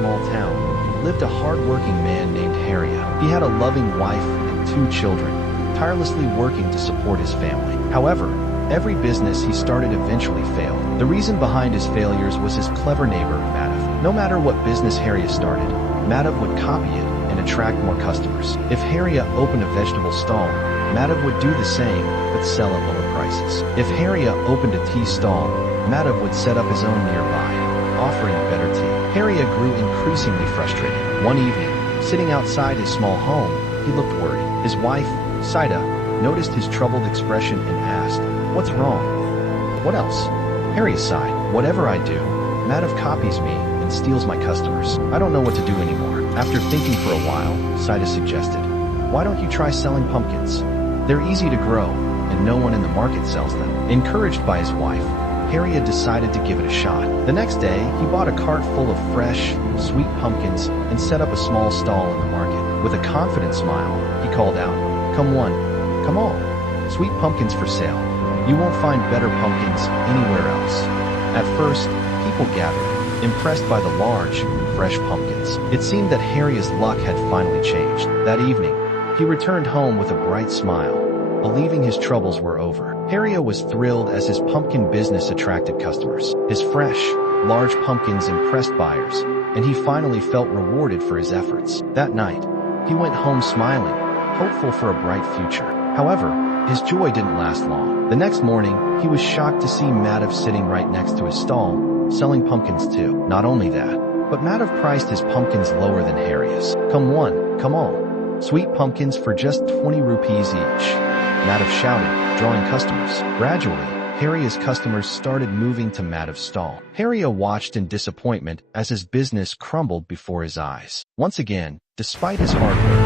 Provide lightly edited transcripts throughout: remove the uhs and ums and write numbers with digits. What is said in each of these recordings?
small town, lived a hard-working man named Hariya. He had a loving wife and 2 children, tirelessly working to support his family. However, every business he started eventually failed. The reason behind his failures was his clever neighbor, Madhav. No matter what business Hariya started, Madhav would copy it and attract more customers. If Hariya opened a vegetable stall, Madhav would do the same, but sell at lower prices. If Hariya opened a tea stall, Madhav would set up his own nearby, offering better tea. Hariya grew increasingly frustrated. One evening, sitting outside his small home, he looked worried. His wife, Sita, noticed his troubled expression and asked, "What's wrong?" "What else?" Hariya sighed. "Whatever I do, Madhav copies me and steals my customers. I don't know what to do anymore." After thinking for a while, Sita suggested, "Why don't you try selling pumpkins? They're easy to grow, and no one in the market sells them." Encouraged by his wife, Hariya decided to give it a shot. The next day, he bought a cart full of fresh, sweet pumpkins and set up a small stall in the market. With a confident smile, he called out, "Come one, come all. Sweet pumpkins for sale. You won't find better pumpkins anywhere else." At first, people gathered, impressed by the large, fresh pumpkins. It seemed that Hariya's luck had finally changed. That evening, he returned home with a bright smile, believing his troubles were over. Hariya was thrilled as his pumpkin business attracted customers. His fresh, large pumpkins impressed buyers, and he finally felt rewarded for his efforts. That night, he went home smiling, hopeful for a bright future. However, his joy didn't last long. The next morning, he was shocked to see Madhav sitting right next to his stall, selling pumpkins too. Not only that, but Madhav priced his pumpkins lower than Hariya's. "Come one, come all. Sweet pumpkins for just 20 rupees each," Madhav shouted, drawing customers. Gradually, Hariya's customers started moving to Madhav's stall. Hariya watched in disappointment as his business crumbled before his eyes. Once again, despite his hard work,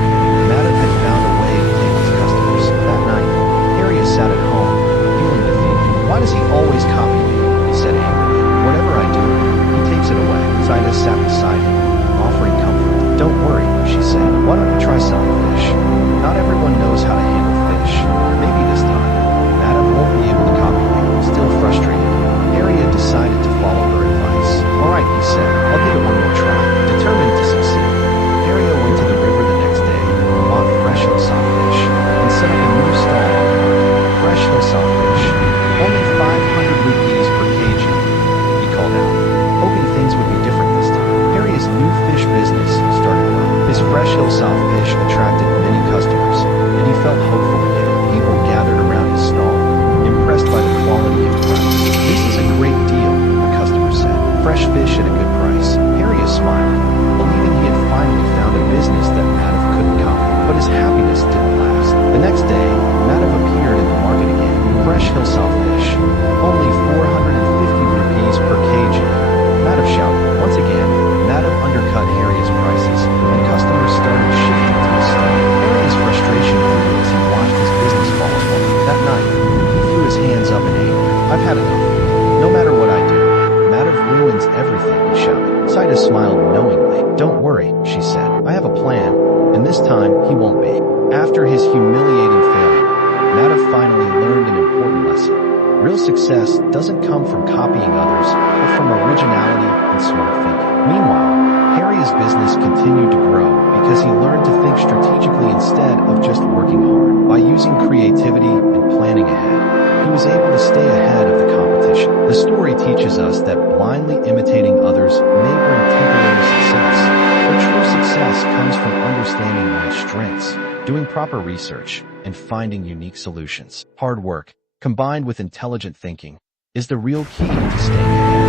Madhav had found a way to take his customers. That night, Hariya sat at home, feeling defeated. "Why does he always copy me?" he said angrily. "Whatever I do, he takes it away." Sita sat beside him, offering comfort. "Don't worry," she said. "Why don't you try selling fish? Not everyone knows how to handle fish. Maybe this time, Madhav won't be able to copy you." Still frustrated, Hariya decided to follow her advice. "All right," he said, "I'll give it one more try." Determined to succeed, Hariya went to the river the next day, bought fresh hillside fish, and set up a new stall on the market. "Fresh hillside fish, only 500 rupees per kg," he called out, hoping things would be different this time. Hariya's new fish business started well. His fresh hillside fish attracted many customers, and he felt hopeful again. People gathered around his stall, impressed by the quality and price. "This is a great deal," a customer said. "Fresh fish at a good price." Hariya smiled, believing he had finally found a business that Madhav couldn't copy. But his happiness didn't last. The next day, Madhav appeared in the market again. "Fresh hillside fish, only 450 rupees per kg," Madhav shouted. Once again, Madhav undercut Hariya's prices, and customers started shifting to his stall. Hariya's frustration grew as he watched his business fall apart. That night, he threw his hands up in anger. "I've had enough. No matter what I do, Madhav ruins everything," he shouted. Sita smiled knowingly. "Don't worry," she said. "I have a plan, and this time he won't be." After his humiliating failure, Madhav finally learned an important lesson. Real success doesn't come from copying others, but from originality and smart thinking. Meanwhile, Hariya's business continued to grow because he learned to think strategically instead of just working hard. By using creativity and planning ahead, he was able to stay ahead of the competition. The story teaches us that blindly imitating others may bring temporary success, but true success comes from understanding one's strengths, doing proper research, and finding unique solutions. Hard work, combined with intelligent thinking, is the real key to staying ahead.